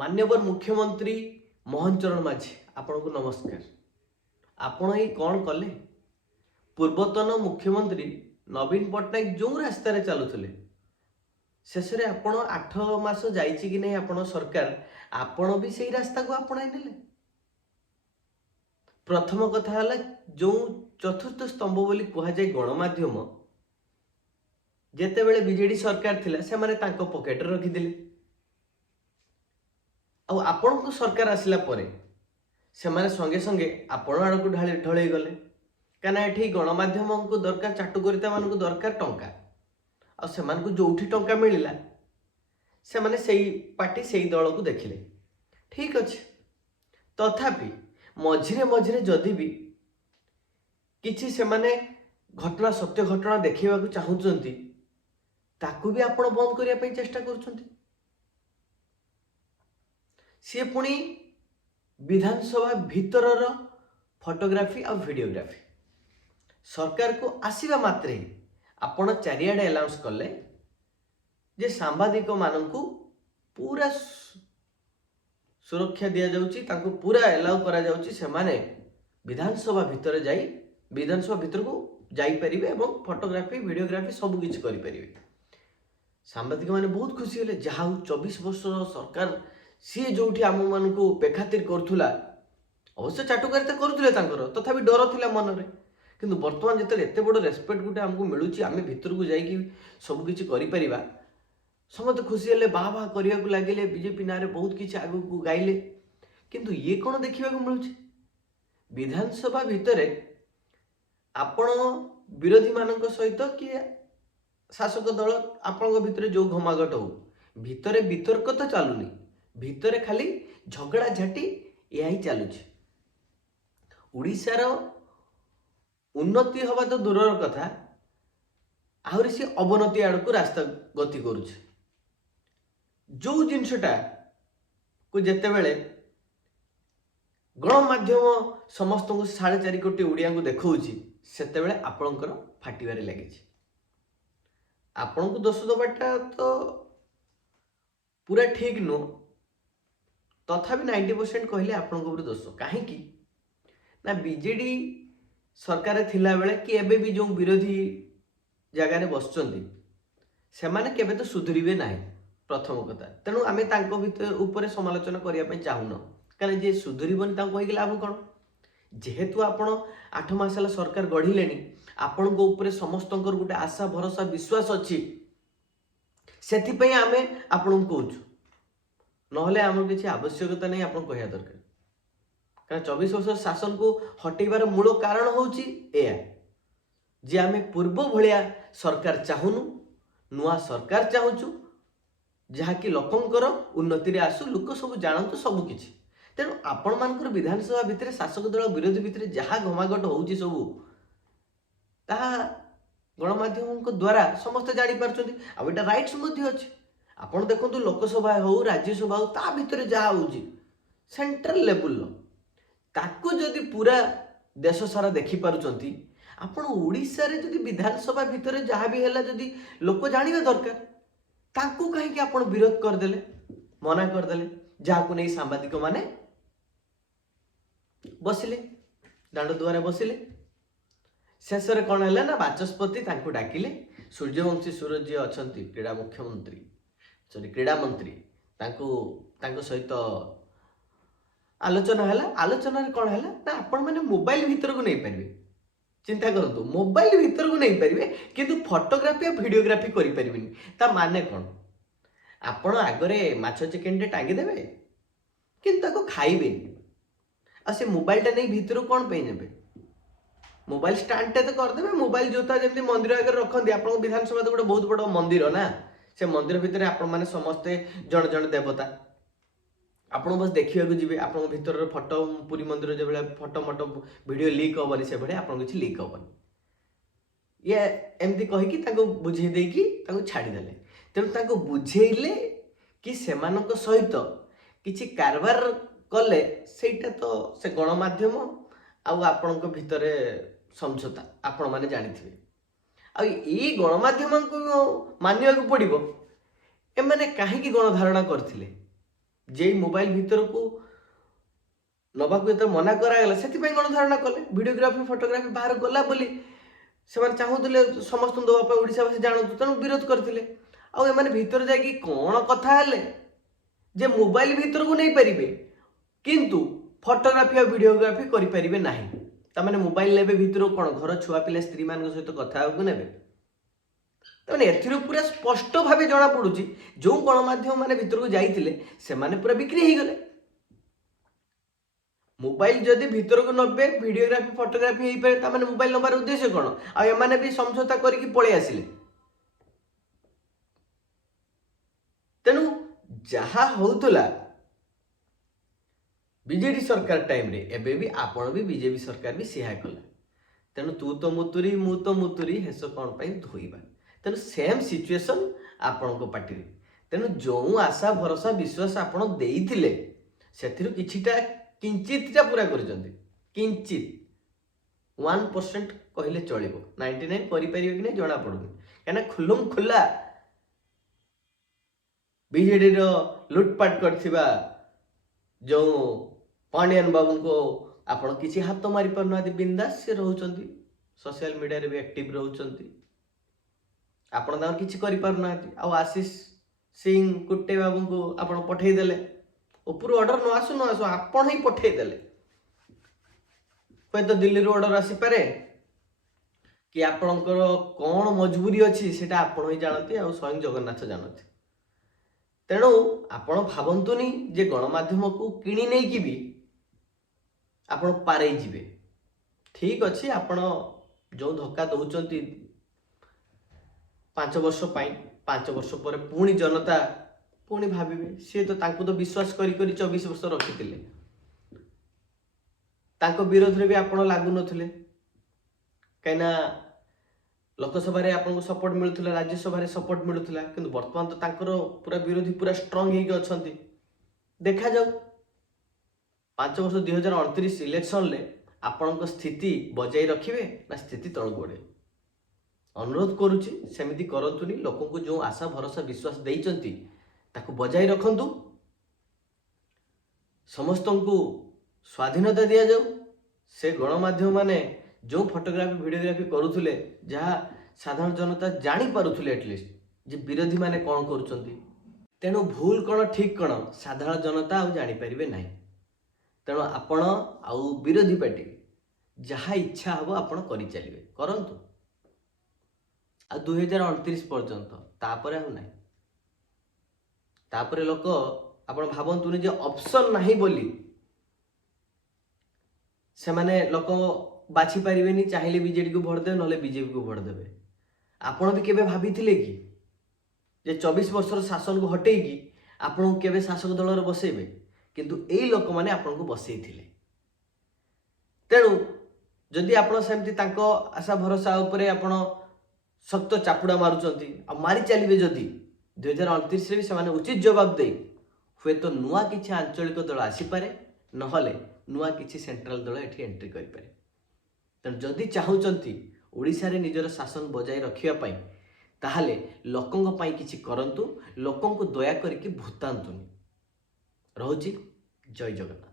मान्यवर मुख्यमंत्री मोहन चरण माझी आपण को नमस्कार। आपण ये कौन कले पूर्वतन मुख्यमंत्री नवीन पट्टनायक जो रास्तार चलुले शेष में आपण 8 मास जाइए कि नहीं आपण सरकार आपण भी से रास्ता को अपनाई नेले। प्रथम कथा है जो चतुर्थ स्तंभ बोली कह जाए गणमाध्यम जेते बेले बीजेडी सरकार थिला से माने तांको पॉकेट रखिदिले आपण को सरकार आसला परे से माने संगे संगे आपण आड़ को ढले गले कहीं ये गणमाध्यम को दरकार चाटुकरिता मान को दरकार टंका से जोठी टंका मिलला से माने सही पार्टी सही दल को देखिले ठीक अच्छे। तथापि मझिरे मझिरे जदि भी किछि से माने घटना सत्य घटना देखा चाहूँगी ताकू भी आपण बंद करने चेष्टा कर सी पुणी विधानसभा भितर फोटोग्राफी और वीडियोग्राफी सरकार को आसवा मात्रे आपण चारिआडे अनाउंस कले जे सांबादिक मानू पूरा सुरक्षा दि जाउची तांको पूरा एलाउ करा जाउची से माने विधानसभा भितर जाई विधानसभा भितर को जाई परिबे एवं फोटोग्राफी वीडियोग्राफी सब किछि करि परिबे। सांबादिक माने बहुत खुशी हेले जहा 24 वर्ष सरकार सी जो आम मान को बेखातिर करुला अवश्य चाटुकारिता करुले तथापि डर थिला मन में किंतु वर्तमान जिते एत बड़ रेस्पेक्ट गोटे आमको मिलूँ आम भितर को जाकि सबकि कर समस्त खुशी हेले बाह बाह करने को लगे बीजेपी ना बहुत किसी आग को गाइले किंतु ये कौन देखा मिलूँ विधानसभा भितर आपण विरोधी मान सहित कि शासक दल आपण भितर जो घमाघट हो भितर वितर्क तो चलुनी भितर खाली झगड़ा झाटी यही चलुची। उड़ीसार उन्नति हवा तो दूर कथा आहरी सी अवनति आड़ को रास्ता गति करुचे जो जिनसटा को जेते बेले गणमाध्यम समस्त को 4.5 कोटी ओडिया को देखौची सेते बेले आपणकर फाटिबारे लगे आपण को दोष दबाटा तो पूरा ठीक नो तथापि 90% कहले आपण दोष कहीं ना बीजेडी सरकार थिला बेले कि एबे भी जो विरोधी जगार बसचंती से माने केबे तो सुधरिबे नाही प्रथम कथा तेणु आमे तांको भितर ऊपर समालोचना करिया पे चाहुन कारण जे सुधरिबनी तांको कहि लाभ कोन जेहेतु आपण 8 मास हला सरकार गढ़िलेनी आपण को ऊपर समस्तंकर गुटे आशा भरोसा विश्वास अछि सेथि पई आमे आपण को कहूछु नहले आम किसी आवश्यकता नहीं आप कहया दरकार कारण 24 वर्ष शासन को हटेबार मूल कारण होची एया जे आमे पूर्व भलिया सरकार चाहुनु नुआ सरकार चाहुचु जहाँकि लोकंकर उन्नति रे आसु लोक सब जानतु सब किछि तेणु आपण मानकर विधानसभा भितर शासक दल विरोधी भितर जहाँ घमाघट होची सब ताहा गणमाध्यम द्वारा समस्त जानी पारछंती आ एटा राइट्स मध्ये अछि आपण देखंतु लोकसभा हो राज्यसभा हो ता भितर जहाँ होची सेंट्रल लेवल ताकू जदि पूरा देश सारा देखि पारुचंती आपण ओडिसा रे जदि विधानसभा भितर जहाँ भी हैला जदि लोक जानिबा दरकार ताकू कहीं कि आपण विरोध कर देले मना कर देले जहाँ को नहीं सांबादिक माने बसिले दांड द्वारा बसिले शेष रे कोन हैला ना बाचस्पति ताकू डाकिले सूर्यवंशी सूरज जी अछंती क्रीड़ा मुख्यमंत्री सॉरी क्रीड़ा मंत्री तांको सहित आलोचना है आलोचना कौन है ना आपण मैंने मोबाइल भीतर को नहीं पारे चिंता करतु मोबाइल भीतर को नहीं पारे किंतु फोटोग्राफी और वीडियोग्राफी करि परिबिनी ता माने कौन आपण आगरे माछ चिकेन टांगी देबे किंतु ताको खाइबेनी आ से मोबाइल टा नहीं भीतर कौन पे नेबे मोबाइल स्टैंड टे तो कर देबे मोबाइल जोता जेमती मंदिर आगे रखंदी आपण विधानसभा तो गोटे बहुत बड़ मंदिर ना से मंदिर भितर आपण माने समस्ते जन जन देवता आपण बस देखिया को जिवे आपण भीतर फोटो पुरी मंदिर जे बेले फोटो मोटो वीडियो लीक होबनी से बेले आपण किछि लीक होबनी ये एमती कहि कि ताको बुझे दे कि ताको छाडी देले तेणु ताको बुझेइले कि सेमानक सहित किछि कारबार कले सेटा तो से गणमाध्यम आउ आपण भीतर समझौता आपण माने जानिथिबे आ ये गणमाध्यम को मानिया को पड़ो एमाने कहीं गणधारणा करथिले जे मोबाइल भीतर को नबाक जो मना करागला से गणधारणा कले भिडियोग्राफी फोटोग्राफी बाहर गला बोली से चाहूले समस्त देवाई ओडावासी जानतु तेणु विरोध करते आने भीतर जा कौन कथा हेले जे मोबाइल भीतर को नहीं पारे किंतु फोटोग्राफी और वीडियोग्राफी करें ना तमें मोबाइल ने भीतर कौन घर छुआ पिला स्त्री मान सहित कथा ने तमें ए पूरा स्पष्ट भाव जना पड़ी जो गणमाध्यम मैंने भीतर को जाते से पूरा बिक्री हो गले मोबाइल जदि भीतर को नबे वीडियोग्राफी फोटोग्राफी हो पाए तमें मोबाइल नबार उद्देश्य कौन आने भी समझौता करके पलि आसिले तेणु जहा होउतला बीजेडी सरकार टाइम रे एबे भी आपण भी बीजेपी सरकार भी सिहा कला तेणु तू तो मुतुरी मु तो मुतुरी हेस कौन पाई धोइबा तेणु सेम सिचुएशन आपण को पार्टी रे तेणु जो आशा भरोसा विश्वास आपण देइथिले सेथिरु किछिटा किंचितटा पूरा करजंती किंचित 1% कहले चलिबो 99 करि परिबे कि नै जणा पडुनी काना खुलम खुला बीजेडी रो लुटपाट करथिबा जो पांडियान बाबू को आपण किसी हाथ मारी पारना बिंदास से रहउचंती सोशल मीडिया रे भी एक्टिव रहउचंती आपण दान किछि करि पारना आ आशीष सिंह कुट्टे बाबू को आपण पठेई देले ऊपर ऑर्डर न आसु आपण ही पठेई देले कोई तो दिल्ली रो ऑर्डर आसी पारे कि आपणकर कौन मजबूरी अच्छी सेटा आपण ही जानती आ स्वयं जगन्नाथ जानती तेणु आपण भावंतुनी जे गणमाध्यम को किणी नहीं कि भी आपण पारे जीवे ठीक अच्छे आपण जो धक्का दौरान 5 वर्ष 5 वर्ष पर पुणी जनता पुणी भाविबे सी तो तांको तो विश्वास करी 24 वर्ष रखिथिले तांको विरोध रे भी आपण लागू नथिले कहिना लोकसभा रे आपन को सपोर्ट मिलुथिला राज्यसभा रे सपोर्ट मिलुथिला किंतु वर्तमान तो तांकर पूरा विरोधी पूरा स्ट्रांग हेके अछंती देखा जाऊ 5 वर्ष 2029 इलेक्शन ले आपन को स्थिति बजाई रखिबे ना स्थिति तळ गोडे अनुरोध करूची सेमिति करंतुनी लोकन को जो आशा भरोसा विश्वास देइचंती ताको बजाई रखंतु समस्तन को स्वाधीनता दिया जाऊ से गणमाध्यम माने जो फोटोग्राफी वीडियोग्राफी करुले जहाँ साधारण जनता जानी पारुले एटलिस्ट जे विरोधी माने कौन करुचंती तेणु भूल कौन ठीक कौन साधारण जनता आउ जानी पारिबे नाही तेणु आपण आउ विरोधी पार्टी जहाँ इच्छा हम आपण करि चलिबे करंतु आ 2029 पर्यंत तापर आउ नाही तापर लोक आपण भावंतुनी जे ऑप्शन नाही बोली से माने लोक बाछि पारिबेनी चाहिले बीजेडी को भोट दे नले बीजेपी को भोट देबे आपण भी केबे भाबिथिले कि जे 24 वर्षर शासन को हटेई कि आपण केबे शासक दल रे बसेबे किंतु एई लोक माने आपण को बसेइथिले तेणु जदि आपण सेमति तांको आशा भरोसा उपरे आपण सख्त चापुड़ा मारुचंती आ मारी चलिबे जदि 2029 रे भी से उचित जवाब दे हुए तो नुआ किछि आंचलिक दल आसी पारे नहले नुआ किछि सेंट्रल दल एठी एंट्री करि पारे तेणु जदि चाहूचंती ओडिशा रे निजर शासन बजाय रखिया पाई ताहाले लोकंग पाई किछि करंतु लोकंग को दया करिकि भूतांतुनी रहुची जय जगन्नाथ।